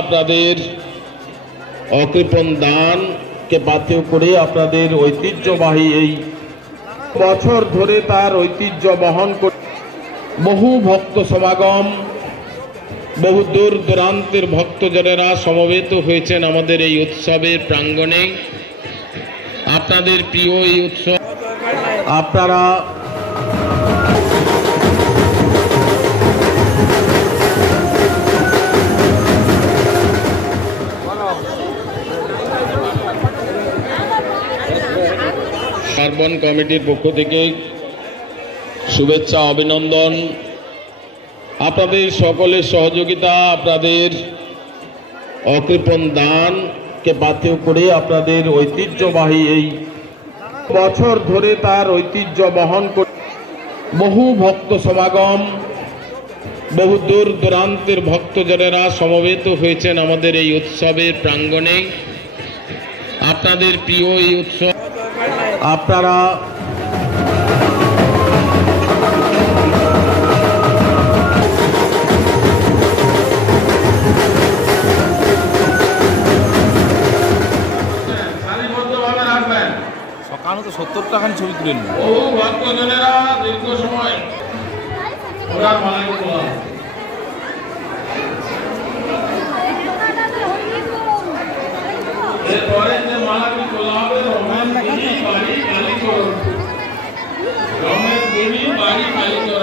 আপনাদের অকৃপণ দানকে পাথেয় করে আপনাদের ঐতিহ্যবাহী এই বছর ধরে তার ঐতিহ্য বহন করে বহু ভক্ত সমাগম, বহু দূর দূরান্তের ভক্তজনেরা সমবেত হয়েছেন আমাদের এই উৎসবের প্রাঙ্গণে। আপনাদের প্রিয় এই উৎসব আপনারা পার্বণ কমিটির পক্ষ থেকে শুভেচ্ছা, অভিনন্দন। আপনাদের সকলের সহযোগিতা, আপনাদের অকৃপণ দানকে পাথেয় করে আপনাদের ঐতিহ্যবাহী এই বছর ধরে তার ঐতিহ্য বহন করে বহু ভক্ত সমাগম, বহু দূর দূরান্তের ভক্তজনেরা সমবেত হয়েছেন আমাদের এই উৎসবের প্রাঙ্গণে। আপনাদের প্রিয় এই উৎসব আপনারা সকালে তো 70 টাকা ছবি তুলে নিন। বহু ভক্তজনেরা দীর্ঘ সময় ওনার মালাকে তোলা এরপরে যে মালাকে তোলা হবে রমেশ দেবী বাড়ি কালীচরণ, রমেশ দেবী বাড়ি কালীচরণ।